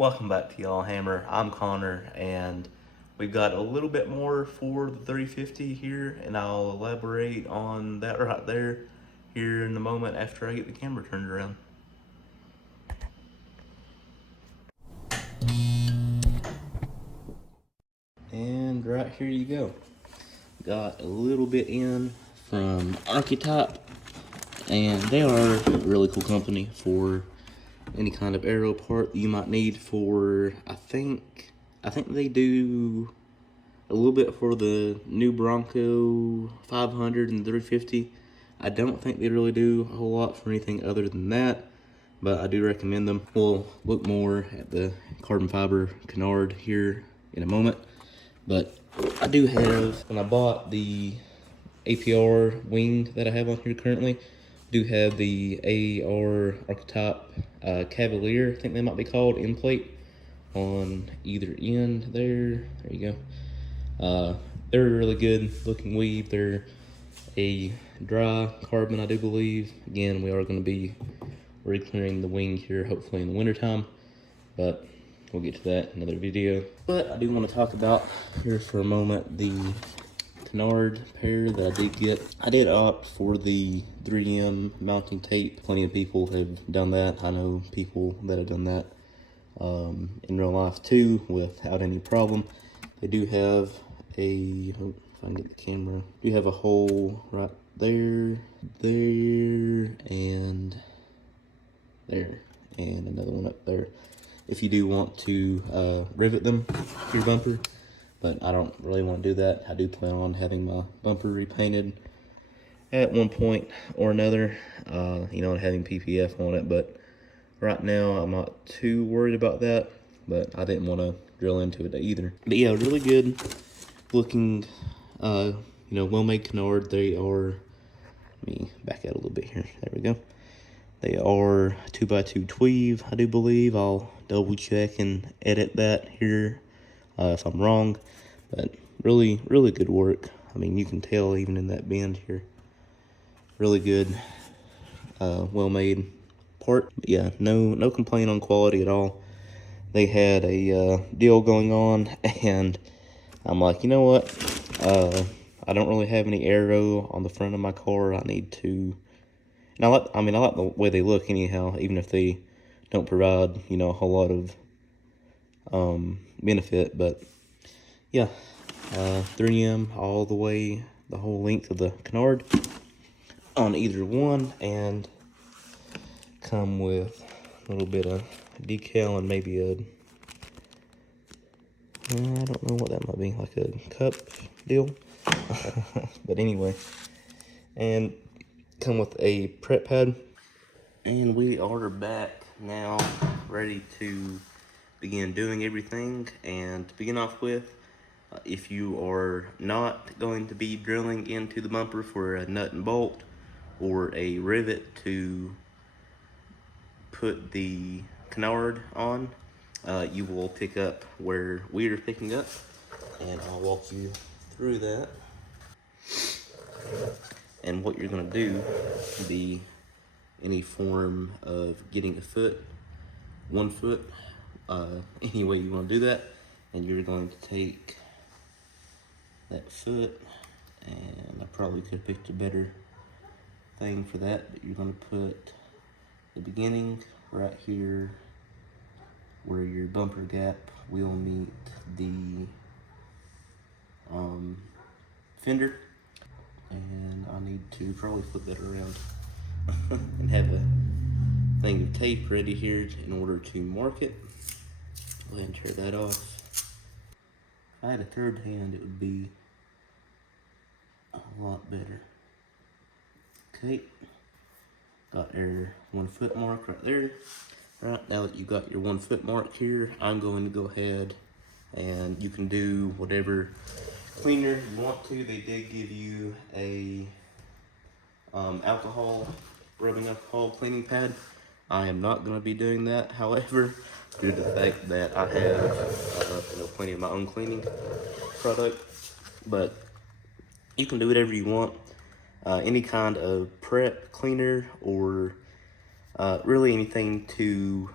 Welcome back to Y'all Hammer. I'm Connor, and we've got a little bit more for the 350 here, and I'll elaborate on that right there here in a moment after I get the camera turned around. And right here you go. Got a little bit in from Archetype, and they are a really cool company for any kind of aero part that you might need for, I think they do a little bit for the new Bronco 500 and 350. I don't think they really do a whole lot for anything other than that, but I do recommend them. We'll look more at the carbon fiber Canard here in a moment, but I do have, when I bought the APR wing that I have on here currently, do have the AR Archetype Cavalier, I think they might be called, end plate on either end there. There you go. They're a really good looking weave. They're a dry carbon, I do believe. Again, we are going to be re-clearing the wing here, hopefully in the wintertime, but we'll get to that in another video. But I do want to talk about here for a moment the Canard pair that I did get. I did opt for the 3M mounting tape. Plenty of people have done that. I know people that have done that in real life too without any problem. They do have a, oh, if I can get the camera, do have a hole right there, and there, and another one up there if you do want to rivet them to your bumper, but I don't really want to do that. I do plan on having my bumper repainted at one point or another, you know, and having PPF on it, but right now I'm not too worried about that, but I didn't want to drill into it either. But yeah, really good looking, you know, well-made Canard. They are, let me back out a little bit here. There we go. They are 2x2 tweave, I do believe. I'll double check and edit that here if I'm wrong, but really, really good work. I mean, you can tell even in that bend here. Really good, well-made part. But yeah, no complaint on quality at all. They had a deal going on, and I'm like, you know what? I don't really have any aero on the front of my car. I need to. And I like the way they look anyhow, even if they don't provide, you know, a whole lot of benefit. But yeah, 3M all the way, the whole length of the Canard on either one, and come with a little bit of decal and maybe a, I don't know what that might be, like a cup deal. But anyway, and come with a prep pad. And we are back now, ready to begin doing everything. And to begin off with, if you are not going to be drilling into the bumper for a nut and bolt or a rivet to put the Canard on, you will pick up where we are picking up, and I'll walk you through that. And what you're going to do will be any form of getting a foot, 1 foot, any way you want to do that, and you're going to take that foot, and I probably could have picked a better thing for that, but you're going to put the beginning right here where your bumper gap will meet the fender, and I need to probably flip that around and have a thing of tape ready here in order to mark it. Go ahead and tear that off. If I had a third hand, it would be a lot better. Okay, got our 1 foot mark right there. Right, now that you got your 1 foot mark here, I'm going to go ahead, and you can do whatever cleaner you want to. They did give you a rubbing alcohol cleaning pad. I am not going to be doing that, however, due to the fact that I have you know, plenty of my own cleaning product. But you can do whatever you want. Any kind of prep cleaner or really anything to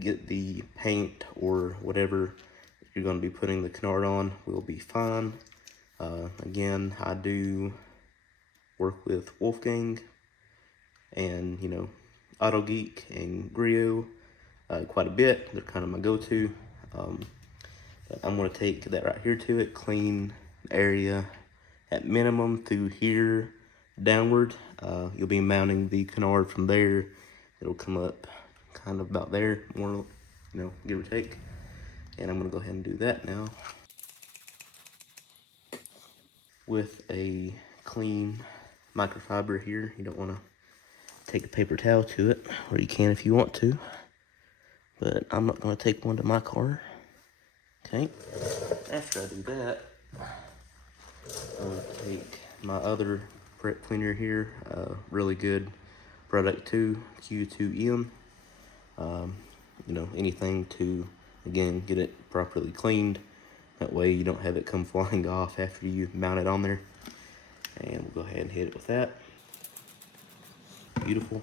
get the paint or whatever you're going to be putting the canard on will be fine. Again, I do work with Wolfgang and, you know, Auto Geek and Griot quite a bit. They're kind of my go-to. But I'm going to take that right here to it, clean the area at minimum through here downward. You'll be mounting the canard from there. It'll come up kind of about there, more, you know, give or take. And I'm going to go ahead and do that now with a clean microfiber here. You don't want to take a paper towel to it, or you can if you want to, but I'm not going to take one to my car. Okay, after I do that, I'm going to take my other prep cleaner here, really good product 2 Q2M. You know, anything to, again, get it properly cleaned. That way you don't have it come flying off after you mount it on there. And we'll go ahead and hit it with that. Beautiful.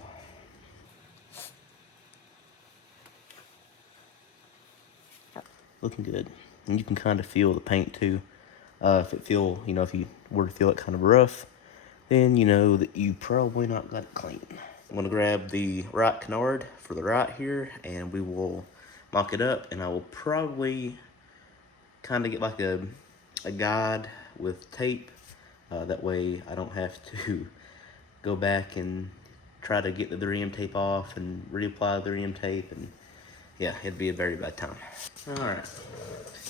Looking good. And you can kind of feel the paint too. If you were to feel it kind of rough, then you know that you probably not got it clean. I'm gonna grab the right canard for the right here, and we will mock it up, and I will probably kind of get like a guide with tape. That way I don't have to go back and try to get the 3M tape off and reapply the 3M tape, and yeah, it'd be a very bad time. All right,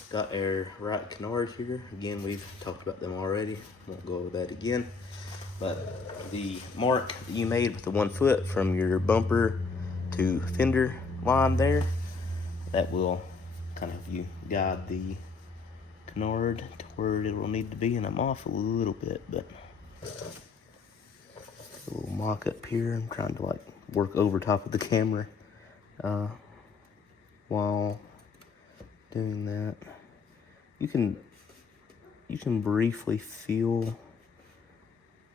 got our right canards here. Again, we've talked about them already. Won't go over that again. But the mark that you made with the 1 foot from your bumper to fender line there, that will kind of you guide the canard to where it will need to be. And I'm off a little bit, but a little mock up here. I'm trying to like work over top of the camera while doing that. You can briefly feel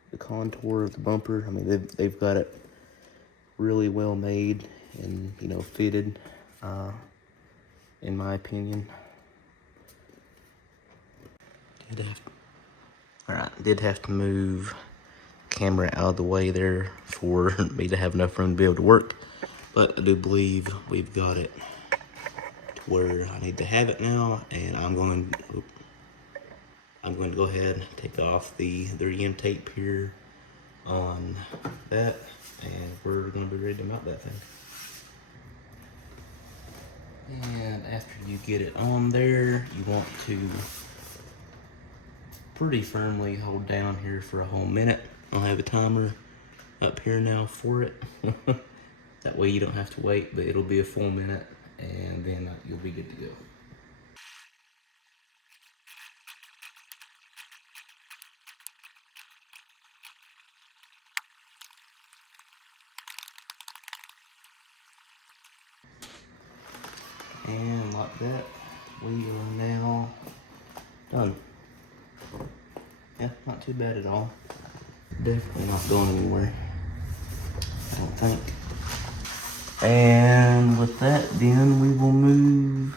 the contour of the bumper. I mean, they've got it really well made and, you know, fitted, in my opinion. Did have to move the camera out of the way there for me to have enough room to be able to work, but I do believe we've got it to where I need to have it now, and I'm going to go ahead and take off the 3M tape here on that, and we're going to be ready to mount that thing. And after you get it on there, you want to pretty firmly hold down here for a whole minute. I'll have a timer up here now for it. That way you don't have to wait, but it'll be a full minute, and then you'll be good to go. And like that, we are now done. Yeah, not too bad at all. Definitely not going anywhere, I don't think. And with that, then we will move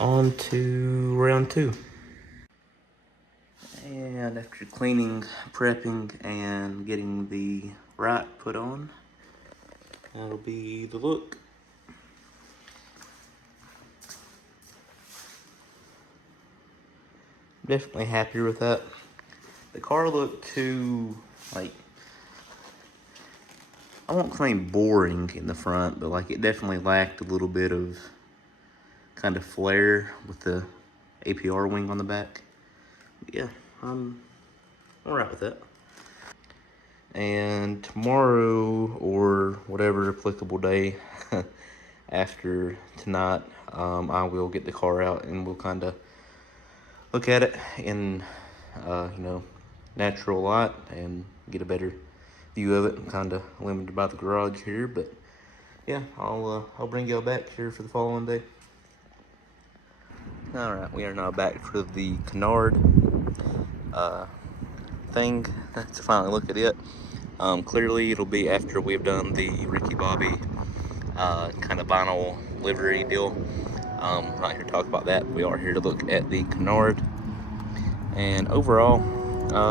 on to round 2. And after cleaning, prepping, and getting the right put on, that'll be the look. Definitely happier with that. The car looked too, like, I won't claim boring in the front, but like it definitely lacked a little bit of kind of flair with the APR wing on the back. But yeah, I'm alright with that. And tomorrow, or whatever applicable day after tonight, I will get the car out and we'll kind of look at it in, you know, natural light and get a better view of it. I'm kind of limited by the garage here, but yeah, I'll bring y'all back here for the following day. All right, we are now back for the canard thing to finally look at it. Clearly, it'll be after we've done the Ricky Bobby kind of vinyl livery deal. I'm not here to talk about that. We are here to look at the Canard. And overall,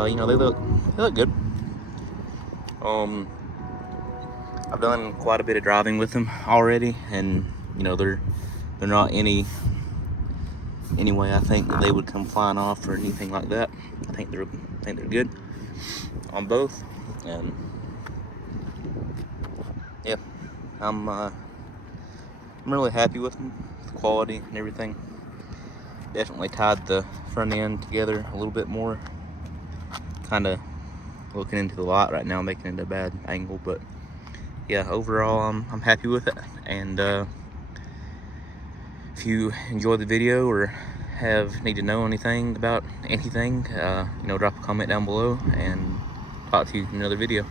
you know, they look good. I've done quite a bit of driving with them already, and you know, they're not any way I think that they would come flying off or anything like that. I think they're good on both, and yeah, I'm really happy with them, the quality and everything. Definitely tied the front end together a little bit more. Kind of looking into the light right now, making it a bad angle, but yeah, overall I'm happy with it. And if you enjoy the video or need to know anything about anything, you know, drop a comment down below, and talk to you in another video.